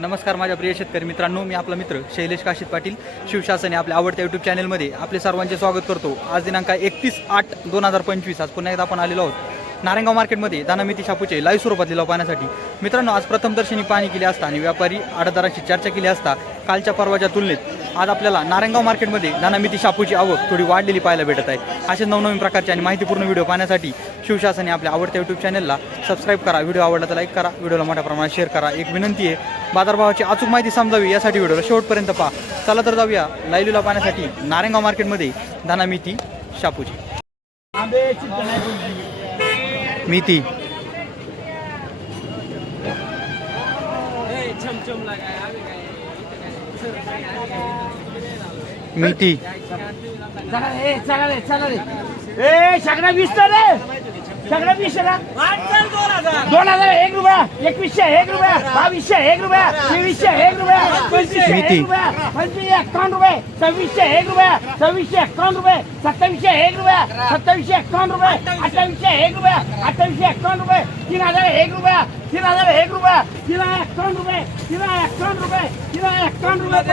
नमस्कार माझ्या प्रिय शेतकरी मित्रांनो मी आपला मित्र शैलेश काशीत पाटील शिवशासन या आपल्या आवडत्या यूट्यूब चॅनलमध्ये आपले सर्वांचे स्वागत करतो. आज दिनांक एकतीस आठ दोन हजार पंचवीस आज पुन्हा एकदा आपण आलेलो आहोत नारायणगाव मार्केटमध्ये दानामिती शापूचे लाईव्ह स्वरूपात लिलाव पाहण्यासाठी. मित्रांनो आज प्रथमदर्शनी पाहणी केली असता आणि व्यापारी आडदारांशी चर्चा केली असता कालच्या परवाच्या तुलनेत आज आपल्याला नारायणगाव मार्केटमध्ये दानामिती शापूची आवक थोडी वाढलेली पाहायला भेटत आहे. असे नवनवीन प्रकारचे आणि माहितीपूर्ण व्हिडिओ पाहण्यासाठी शिवशासने आपल्या आवडत्या यूट्यूब चॅनलला सबस्क्राईब करा. व्हिडिओ आवडला तर लाईक करा. व्हिडिओला मोठ्या प्रमाणात शेअर करा. एक विनंती आहे बाजारभावाची अचूक माहिती समजावी यासाठी व्हिडिओला शेवटपर्यंत पहा. चला तर जाऊया लाईलूला पाहण्यासाठी नारायणगाव मार्केटमध्ये दानामिती शापूची. मिती. मिती चला ए सगळा वीस तर रे. सगळा वीस दोन हजार एक रुपया एकवीसशे एक रुपया बावीसशे एक रुपया तेवीसशे एक रुपया पंचवीसशे. एक रुपया पंचवीस एकावन्न रुपये सव्वीसशे एक रुपया सव्वीसशे एकावन्न रुपये सत्तावीसशे एक रुपया सत्तावीसशे एकावन्न रुपये अठ्ठावीसशे एक रुपया अठ्ठावीसशे एकावन्न रुपये तीन हजार एक रुपया तीन हजार एक रुपया. तीन हजार एकावन्न रुपये. हजार एकावन्न रुपये. हजार एकावन्न रुपये.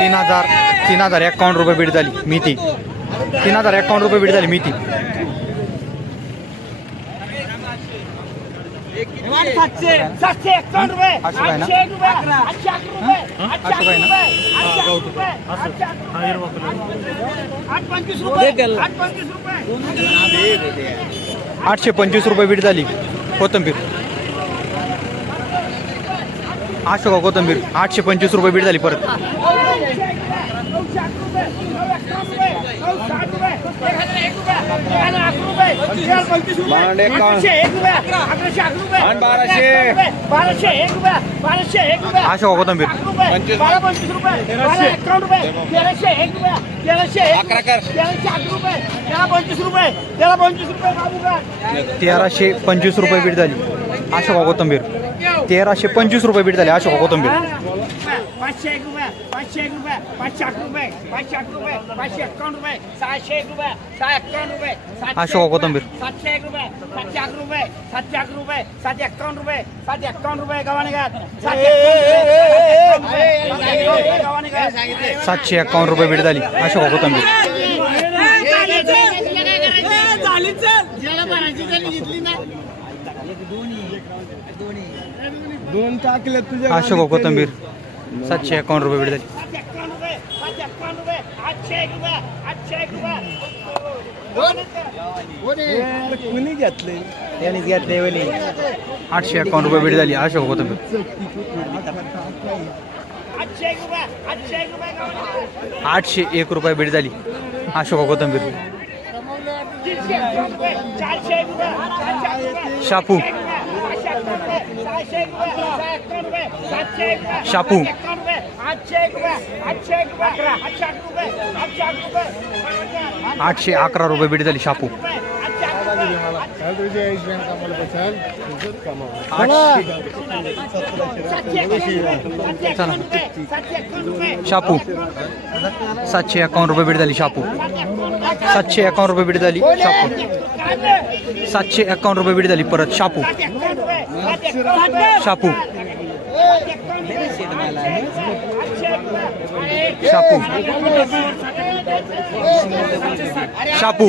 तीन हजार तीन हजार एकावन्न रुपये बीड झाली मिती तीन हजार एकावन्न रुपये बीड झाली सातशे सातशे एकावन्न रुपये. आठशे रुपये. आठशे रुपये. आठशे? रुपये. आठशे रुपये. आठ पंचवीस रुपये. आठ पंचवीस रुपये. आठशे पंचवीस रुपये बीड झाली. कोथंबीर. अशोका का कोथंबीर? आठशे पंचवीस रुपये बीड झाली परत. का कोथंबीर? पंचवीस. रुपये तेराशे पंचवीस रुपये बीड झाली. आशा का कोथंबीर. तेराशे पंचवीस रुपये बीड झाली आशा का कोथंबीर. पाचशे एक रुपये पाचशे एक रुपये पाचशे अकरा रुपये पाचशे अकरा रुपये पाचशे एक्कावन्न रुपये सहाशे एक रुपये सहा एक्कावन्न रुपये सातशे हा, कोथिंबीर. सातशे एक रुपये सातशे अकरा रुपये सातशे अकरा रुपये सातशे एक्कावन्न रुपये सातशे एक्कावन्न रुपये गव्हाणे सातशे एक्कावन्न रुपये बीड झाली आशा का कोथंबीर दोन टाकले तुझ्या आशा का कोथंबीर सातशे एकावन्न रुपये बीड झाली रुपये सातशे एक्कावन्न रुपये आठशे घेतले एकावन्न रुपये बीड झाली. आशा का कोथंबीर आठशे एक रुपये बीड झाली. आशा का कोथंबीर. तीनशे शापू. आठशे अकरा रुपये आठशे बीड झाली शापू. शापू. सातशे एकावन्न रुपये बीड झाली शापू. सातशे एकावन्न रुपये बीड झाली शापू. सातशे एकावन्न रुपये बीड झाली परत shampoo. Shampoo. Shampoo. Shampoo.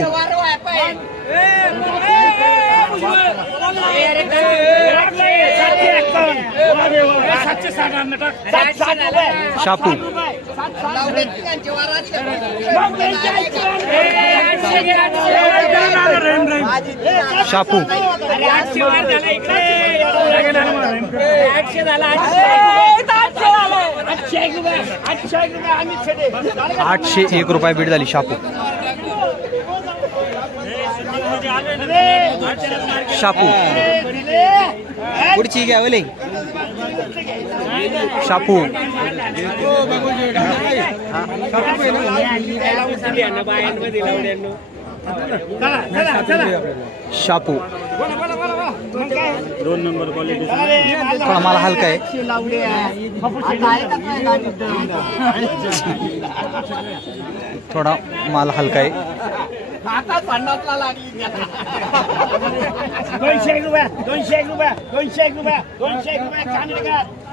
Shampoo. Shampoo. आठशे एक रुपये बीड झाली शापू. शापू. पुढची घ्या ओले शापू. दोन शापू थोडा मला हलका आहे. थोडा माल हलका आहे. पन्नासला लागली दोनशे एक रुपया दोनशे एक रुपया दोनशे एक रुपया दोनशे एक रुपया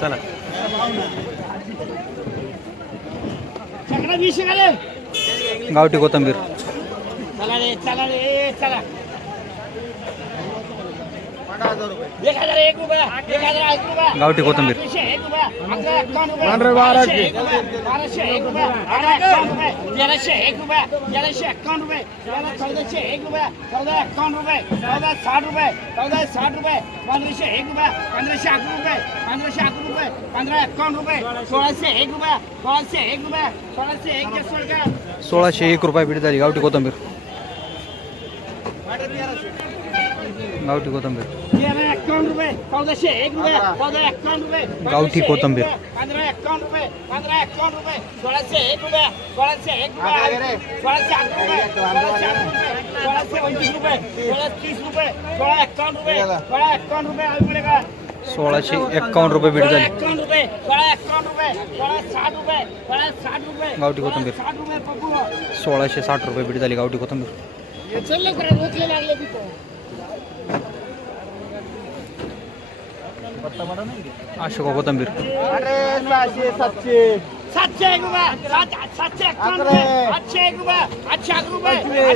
चला. गावठी कोथंबीर. चला रे चला रे चला एक हजार एक रुपया एक हजार एक रुपया गावठी कोथिंबीर. पांढरे बारा बाराशे तेराशे एक रुपया तेराशे एकावन्न रुपये तेरा चौदाशे एक रुपया चौदा एकावन्न रुपये चौदा साठ रुपये चौदा साठ रुपये पंधराशे एक रुपया पंधराशे अकरा रुपये पंधराशे अकरा रुपये पंधरा एकावन्न रुपये सोळाशे एक रुपया सोळाशे एक रुपया सोळाशे एक सोळाशे एक रुपये बीट झाली गावठी कोथंबीर गावठी कोथंबीर. तेरा एकावन्न रुपये चौदाशे एक रुपये एकावन्न रुपये गावठी कोथिंबीर. पंधरा एकावन्न रुपये पंधरा एकावन्न रुपये सोळाशे एक रुपये सोळाशे एक रुपये सोळाशे अकरा रुपये अकरा रुपये सोळाशे पंचवीस रुपये सोळा तीस रुपये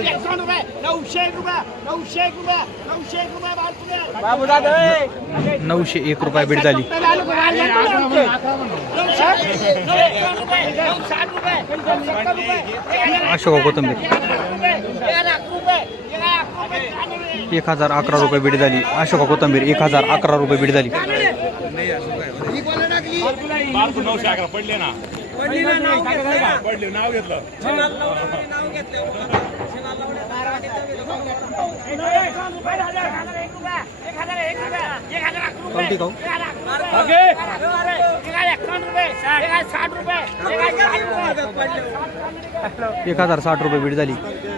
एकावन्न रुपये सोळा एकावन्न रुपये अजून का सोळाशे एक्कावन्न रुपये बीट सोळा झाली एकावन्न रुपये सोळा एकावन्न रुपये सोळा साठ रुपये सोळा साठ रुपये गावठी कोथिंबीर. सोळा साठ रुपये पप्पू सोळाशे साठ रुपये बीट झाली. कोथंबीर चल लवकर रोखले लागले तिथं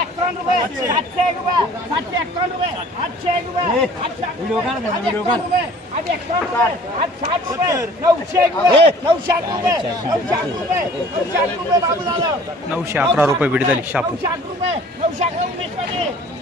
सहाशे सातशे सातशे एक रुपये सात सातशे एकावन्न रुपये आठशे एक रुपये आठशे अकरा रुपये आठशे एकावन्न रुपये नऊशे रुपये एक रुपये रुपये रुपये अकरा रुपये बीट झाली शापू शापू नऊशे नऊशे अकरा रुपये बीट झाली शापू. रुपये नऊशे अकरा रुपये